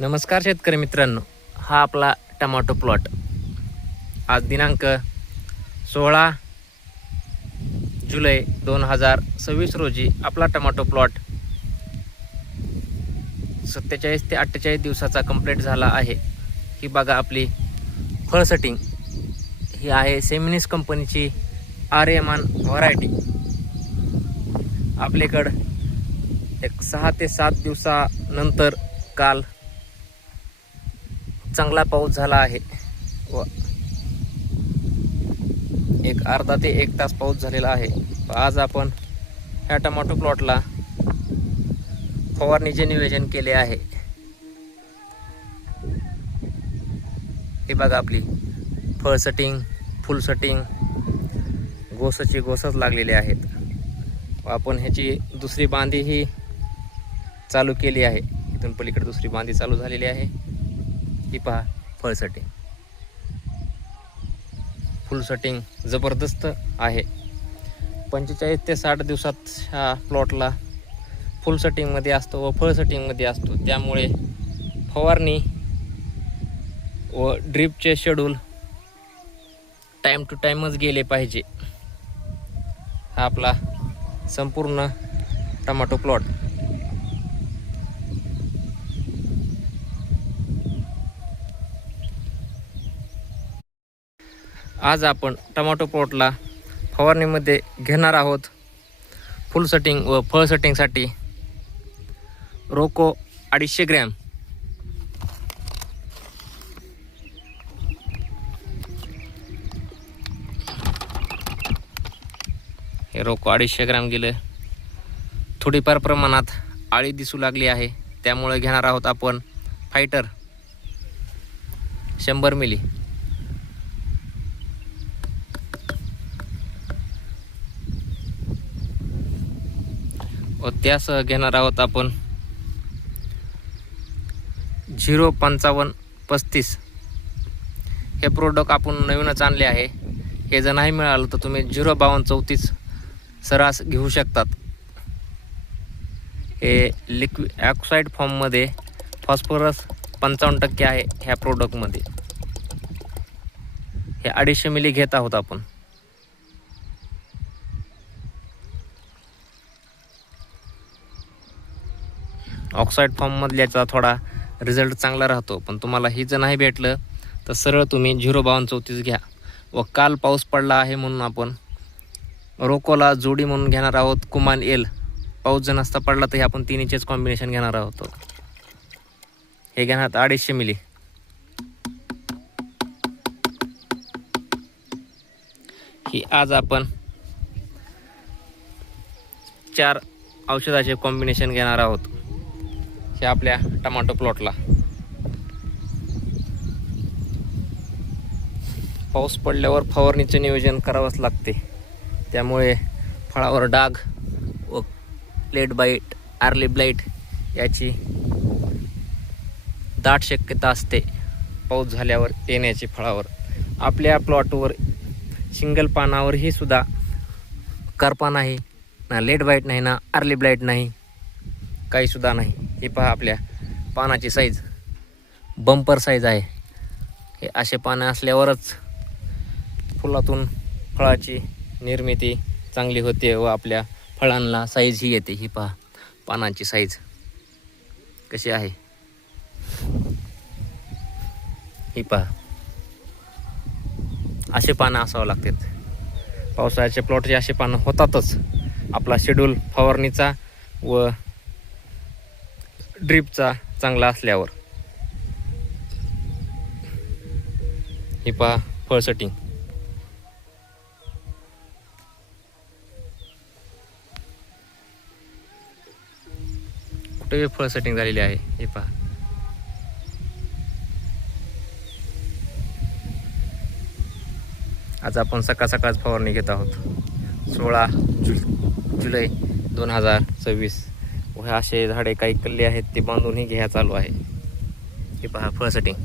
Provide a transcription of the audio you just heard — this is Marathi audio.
नमस्कार शेतकरी मित्रांनो, हा आपला टमाटो प्लॉट आज दिनांक 16 जुलै 2026 रोजी आपला टमाटो प्लॉट 47 ते 48 दिवसाचा कंप्लीट झाला आहे. ही बघा आपली फळ सेटिंग ही आहे सेमिनिस कंपनीची आर्यमान व्हरायटी. आपल्याकडं एक 6 ते 7 दिवसानंतर काल चांगला पाऊस झाला आहे व एक अर्धा ते 1 तास पाऊस झालेला आहे. आज आपण ह्या टमाटो प्लॉटला फवारणीचे नियोजन केले आहे. हे बघा आपली फळ सेटिंग, फुल सेटिंग, गोसाची गोसच लागलेले आहेत व आपण ह्याची दुसरी बांधी ही चालू केली आहे. इथून पलीकडे दुसरी बांधी चालू झालेली आहे. ही पहा फळ सेटिंग, फुल सेटिंग जबरदस्त आहे. 45 ते 60 दिवसात ह्या प्लॉटला फुल सेटिंगमध्ये असतो व फळ सेटिंगमध्ये असतो. त्यामुळे फवारणी व ड्रीपचे शेड्यूल टाईम टू टाईमच गेले पाहिजे. हा आपला संपूर्ण टमाटो प्लॉट आज आपण टमाटो प्लॉटला फवारणीमध्ये घेणार आहोत. फुल सेटिंग व फळ सेटिंगसाठी रोको 250 ग्रॅम, हे रोको 250 ग्रॅम गेलं. थोडीफार प्रमाणात आळी दिसू लागली आहे, त्यामुळे घेणार आहोत आपण फायटर 100 मिली. व त्यासह घेणार आहोत आपण 05535. हे प्रोडक्ट आपण नवीनच आणले आहे. हे जर नाही मिळालं तर तुम्ही 05234 सरास घेऊ शकतात. हे लिक्विड ऑक्साईड फॉर्ममध्ये फॉस्फरस 55% आहे ह्या प्रोडक्टमध्ये. हे 250 मिली घेत आहोत आपण. ऑक्साईड फॉर्ममधल्याचा थोडा रिझल्ट चांगला राहतो, पण तुम्हाला ही जर नाही भेटलं तर सरळ तुम्ही 05234 घ्या. व काल पाऊस पडला आहे म्हणून आपण रोकोला जोडी म्हणून घेणार आहोत कुमान एल. पाऊस जर नसता पडला तर हे आपण तिन्हीचेच कॉम्बिनेशन घेणार आहोत. हे घेणार 250 मिली. ही आज आपण 4 औषधाचे कॉम्बिनेशन घेणार आहोत हे आपल्या टमाटो प्लॉटला. पाऊस पडल्यावर फवारणीचे नियोजन करावंच लागते. त्यामुळे फळावर डाग व लेट बाईट, अर्ली ब्लाइट याची दाट शक्यता असते पाऊस झाल्यावर येण्याची फळावर. आपल्या प्लॉटवर सिंगल पानावर ही सुद्धा करपा नाही, ना लेट बाईट नाही, ना अर्ली ब्लाइट नाही, काही सुद्धा नाही. हे पहा आपल्या पानाची साईज बंपर साईज आहे. हे असे पानं असल्यावरच फुलातून फळाची निर्मिती चांगली होते व आपल्या फळांना साईज ही येते. ही पहा पानांची साईज कशी आहे. ही पहा असे पानं असावं लागतात. पावसाळ्याच्या प्लॉटचे असे पानं होतातच. आपला शेड्यूल फवारणीचा व ड्रीपचा चांगला असल्यावर. ही पहा फळ सेटिंग. कुठे फळ सेटिंग झालेली आहे. हे पहा आज आपण सकाळ सकाळच फवारणी घेत आहोत. 16 जुलै 2026. व असे झाडे काही कल्ले आहेत ते बांधूनही घ्या चालू आहे. हे पहा फळ सेटिंग.